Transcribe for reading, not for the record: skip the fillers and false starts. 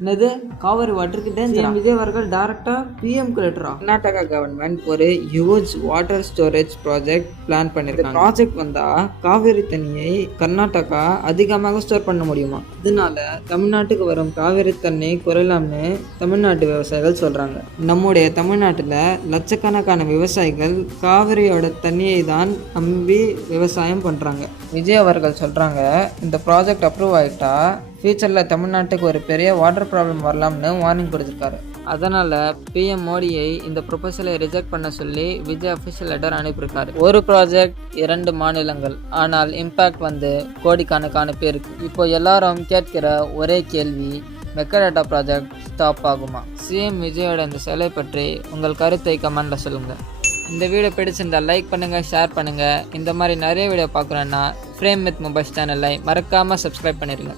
என்னது காவிரி வாட்டருக்கு டேஞ்சர் விஜய் அவர்கள் டைரக்டா பிஎம்க்கு லெட்டரா? கர்நாடகா கவர்மெண்ட் ஒரு huge water storage project plan பண்ணிருக்காங்க. ப்ராஜெக்ட் வந்தா காவிரி தண்ணியை கர்நாடகா அதிகமாக ஸ்டோர் பண்ண முடியுமா? இதனால தமிழ்நாட்டுக்கு வரும் காவிரி தண்ணி குறையலாம்னு தமிழ்நாட்டு விவசாயிகள் சொல்றாங்க. நம்முடைய தமிழ்நாட்டுல லட்சக்கணக்கான விவசாயிகள் காவிரியோட தண்ணியை தான் நம்பி விவசாயம் பண்றாங்க. விஜய் அவர்கள் சொல்றாங்க, இந்த ப்ராஜெக்ட் அப்ரூவ் ஆயிட்டா ஃபியூச்சரில் தமிழ்நாட்டுக்கு ஒரு பெரிய வாட்டர் ப்ராப்ளம் வரலாம்னு வார்னிங் கொடுத்துருக்காரு. அதனால் பிஎம் மோடியை இந்த ப்ரொபோசலை ரிஜெக்ட் பண்ண சொல்லி விஜய் அஃபிஷியல் லெட்டர் அனுப்பியிருக்காரு. ஒரு ப்ராஜெக்ட் 2 மாநிலங்கள், ஆனால் இம்பேக்ட் வந்து கோடிக்கணக்கான பேருக்கு. இப்போ எல்லாரும் கேட்கிற ஒரே கேள்வி, மெக்கடாட்டா ப்ராஜெக்ட் ஸ்டாப் ஆகுமா? சிஎம் விஜயோட இந்த செயலை பற்றி உங்கள் கருத்தை கமெண்ட்ல சொல்லுங்கள். இந்த வீடியோ பிடிச்சிருந்தால் லைக் பண்ணுங்கள், ஷேர் பண்ணுங்கள். இந்த மாதிரி நிறைய வீடியோ பார்க்குறேன்னா ஃப்ரேம் வித் மொபைல் சேனலை மறக்காமல் சப்ஸ்கிரைப் பண்ணிடுங்க.